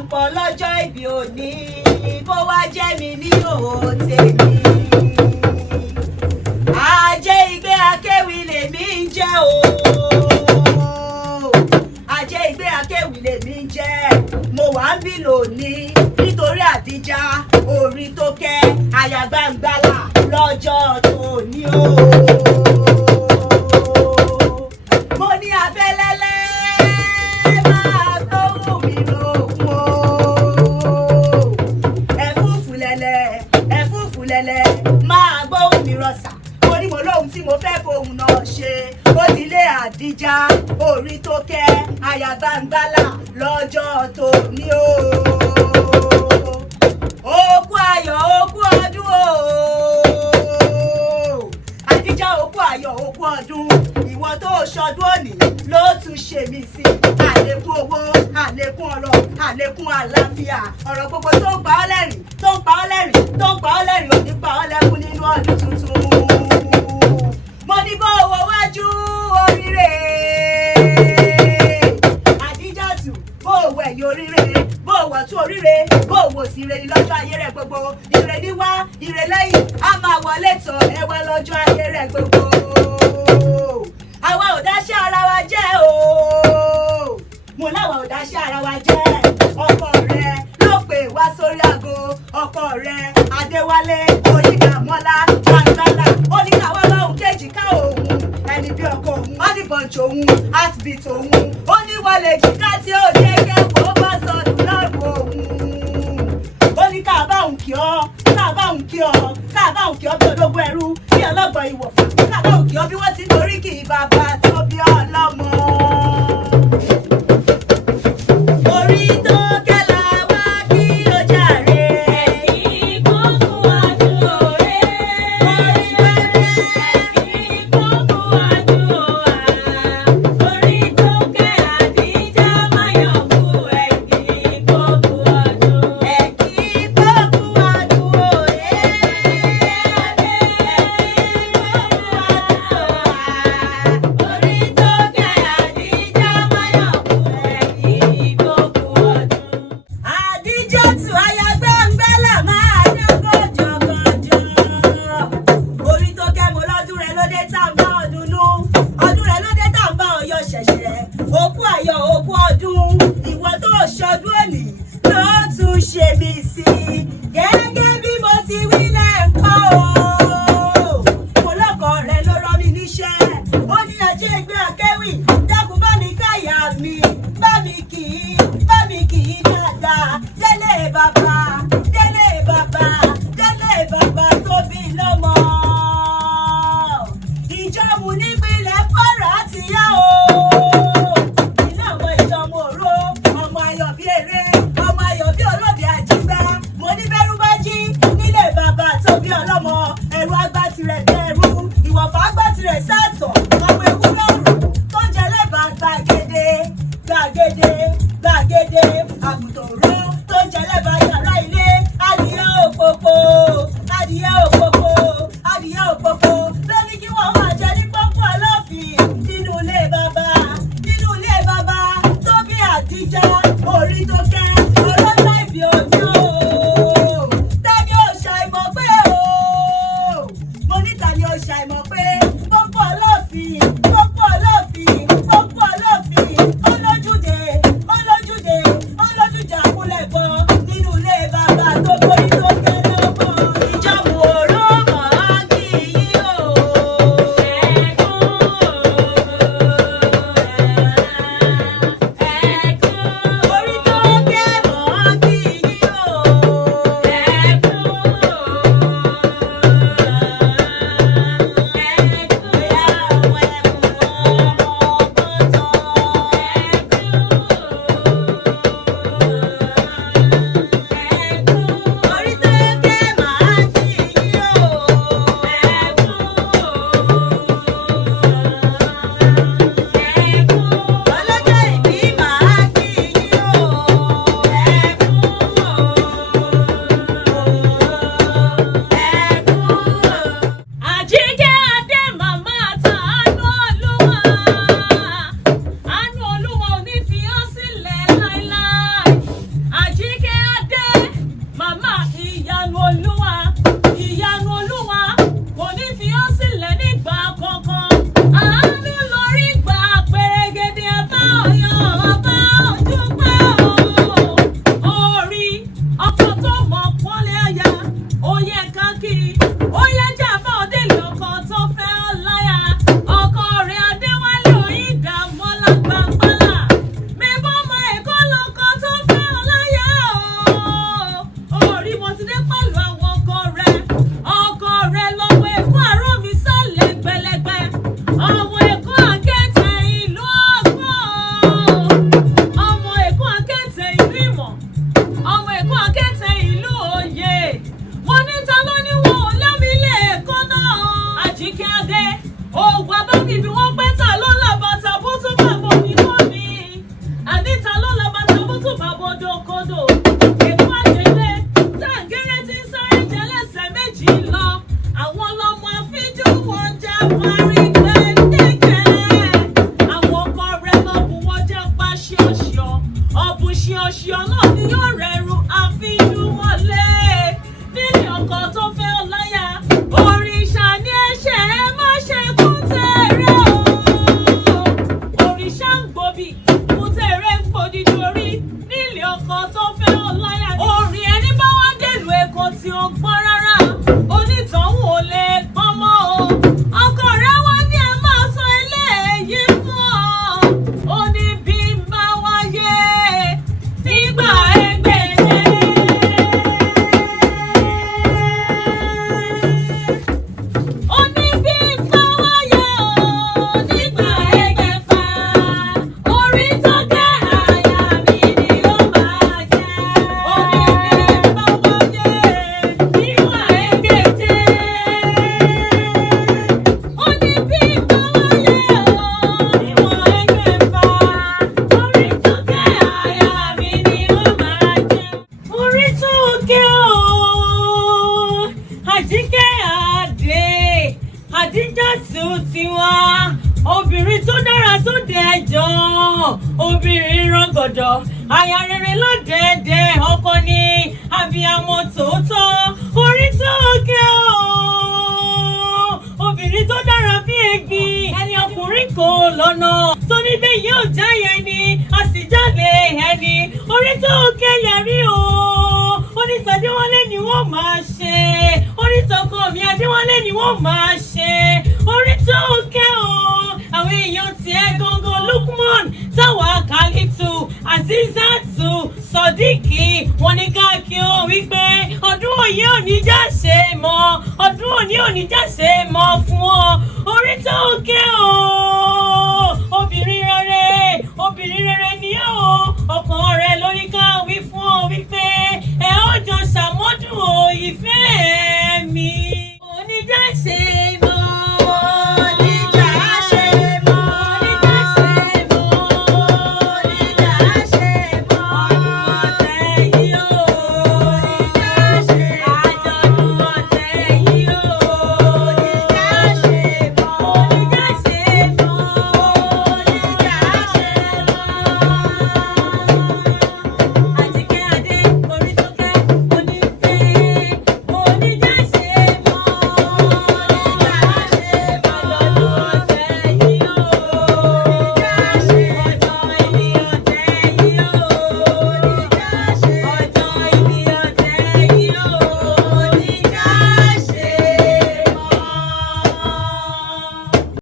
ń pọ̀ lọ́jọ́ ìbí òní bó wá jẹ́ mi ní òwò tèmi. Ajé Igbe Akéwì lèmi ń jẹ́ o. Ajé Igbe Akéwì lèmi ń jẹ́. Mo wà ń bí lónìí nítorí Àdíjà orí tó kẹ́ aya Gbangbala lọ́jọ́ tòní o. Mo ní afẹ́lẹ́lẹ́ máa gbóhùn mi lókun o. Ẹ̀fúùfù lẹ̀lẹ̀ máa gbóhùn mi rọ̀ṣà. Mo ní mo lóhun tí mo fẹ́ fohùn náà ṣe. Ó ti lé Àdíjà orí tó kẹ́ aya Gbangbala lọ́jọ́ tòní o. Òkú ayọ̀ òkú ọdún o. Àdíjà òkú ayọ̀ òkú ọdún. Ìwọ tó ṣọdún òní ló tún ṣe mí sí. Àlékún owó, àlékún ọrọ̀, àlékún àlàáfíà. Ọ̀rọ̀ gbogbo tó ń pa ọ́ lẹ́rìn, tó ń pa ọ́ lẹ́rìn, tó ń pa ọ́ lẹ́rìn ò ní pa ọ́ lẹ́kún nínú ọdún tuntun. Mo ní bó owó wájú oríire. Àdíjàtù bó owó ẹ̀yìn oríire, bó owó tún oríire, bó owó sí ire lọ́jọ́ ayé rẹ̀ gbogbo. Ire níwá, ire lẹ́yìn, a máa wọlé tọ̀ ẹwà lọ́jọ́ ayé rẹ̀ gbogbo. Àwa ò dáṣẹ́ ara wa jẹ́ o. Mo láwa ò dáṣẹ́ ara wa jẹ́. Ọkọ rẹ ló pè wá sórí aago. Ọkọ rẹ Adéwálé Onídàmọ́lá Gbangbala. Ó ní káwá bá òun kejì ká òun. Ẹni bí ọkọ òun, á ní bọ̀ǹchì òun, heartbeat òun. Ó ní wọlé jìká tí ó jẹ́ kẹ́kọ̀ọ́ bá sọnù lọ́rùn òun. Ó ní ká bá òun kí ọ́, ká bá òun kí ọ́, ká bá òun kí ọ́ bí ológun ẹrú, bí ọlọ́gbọ̀n ìwọ̀fà. Ká bá òun kí ọ́ bí wọ́n ti torí kì í bàbá tó bí ọlọ́mọ. Orí tó kẹ́la wá kí ó jàre. Ẹ̀yin kúkú ọdún òre. Orí tó kẹ́. Ẹ̀yin kúkú ọdún òwà. Orí tó kẹ́ Àdíjà Máyọ̀kú. Ẹ̀yin kúkú ọdún. Ẹ̀yin kúkú ọdún òre. Àdíjàtù aya Gbangbala máa dẹ́gbọ́ jọ̀gọ̀jọ̀. Orí tó kẹ́ mo lọ́dún rẹ̀ lóde tá ń bá ọdún nú. Ọdún rẹ̀ lóde tá ń bá ọyọ́ ṣẹ̀ṣẹ̀. Òkú ayọ̀ òkú ọdún. Ìwọ tó ṣọdún òní ló tún ṣe mí sí. Gẹ́gẹ́ bí mo ti wí lẹ́ẹ̀kan o. Mo lọ́kọ̀ rẹ̀ ló rán mi níṣẹ́. Ó ní Ajé Igbe Akéwì dákun bá mi káyà mi. Bá mi kì í dáadáa. Délé bàbá, délé bàbá, délé bàbá tó bí lọ́mọ. Ìjọ̀mù nípìnlẹ̀ Kwara ti yá o. Ilé àwọn ìjọ̀mù òró, ọmọ ayọ̀ bí eré, ọmọ ayọ̀ bí olóde àjígbá. Mo ní bẹ́rù bá jí nílé bàbá tó bí ọlọ́mọ. Ẹ̀rù agbá tirẹ̀ dẹ̀rù, ìwọ̀fà agbá tirẹ̀ sẹ́ẹ̀tọ̀. Àwọn ewúrẹ́ òrò tó jẹ lẹ́bàá gbàgede, gbàgede, gbàgede. Àgùntàn òró tó jẹ lẹ́bàá yàrá ilé. Adìyẹ òpópó, adìyẹ òpópó, adìyẹ òpópó. Lóní kí wọ́n máa jẹ ní pọ́pọ́ ọlọ́fìn nínú ilé bàbá, nínú ilé bàbá tó bí Àdíjà orí tó kẹ́ ọlọ́jọ́ ìbí òní o. Tani ó ṣàìmọ̀ pé o. Mo ní tani ó ṣàìmọ̀ pé pọ́pọ́ ọlọ́fìn, pọ́pọ́ ọlọ́fìn, pọ́pọ́ ọlọ́fìn. Olójúde, olójúde, olójúde àkúlẹ̀ bọ̀ nínú ilé bàbá tó borí tó kẹ́ lọ́mọ. Ìjọ̀mù òró mọ̀ á kí yín o. Orí tó kẹ́ mọ̀ á kí yín o. odò èkó àgbègbè tàǹgẹ́rẹ́ tí ń sáré jẹ́lẹ́sẹ̀ méjì lọ àwọn ọlọ́mọ àfíjú wọn já parí gbẹ́ndẹ́kẹ́ àwọn ọkọ rẹ̀ lọ́bùn wọn jẹ́ pa ṣíọṣíọ ọ̀bùn ṣíọṣíọ náà ni yóò rẹ̀rù àfíjú wọlé nílé ọkọ tó fẹ́ ọláyà òrìṣà ní ẹ̀ṣẹ̀ ẹ má ṣe kún tẹ̀rẹ̀ o òrìṣà ń gbòbí kún tẹ̀rẹ̀ ń gbòdìdì orí nílé ọkọ tó fẹ́ ọláyà orin ẹni bá wá dèlù èkó tí ó gbọ́n rárá onítọ̀hún ò lè gbọ́n mọ́ o ọkọ rẹ̀ wá ní ẹ máa sọ eléyìí fún ọ ó ní bí n bá wáyé nígbà ẹgbẹ̀je. Ó ní bí n bá wáyé o nígbà ẹgbẹ̀fà orí tó kẹ́ àyà mi ni ó máa jẹ́. Ó ní bí n bá wáyé nígbà ẹgbẹ̀je. Ó ní bí n bá wáyé o nígbà ẹgbẹ̀fà orí tó kẹ́ àyà mi ni ó máa jẹ́. Orí tó kẹ́ o Àjíkẹ́ Àdé Àdíjàtú tiwa obìnrin tó dára tó dẹjọ́ obìnrin rọgọdọ aya rere lọ́dẹ̀ẹ̀dẹ̀ ọkọ ní abiyamọ tòótọ́ orí tó kẹ́ o obìnrin tó dára bí egbin ẹni ọkùnrin kò lọ́nà tó níbẹ̀ yóò jáyẹ ni a sì jáde ẹni orí tó kẹ́ yẹrí o onítàdéwálé ni wọ́n máa ṣe onítọkọ mi adéwálé ni wọ́n máa ṣe orí tó kẹ́ o àwọn èèyàn tiẹ̀ gangan Lukman Tawakalitu Azizatu Sodiqi wọ́n ní káàkiri ó wípé ọdún òní òní já ṣe mọ́ ọdún òní òní já ṣe mọ́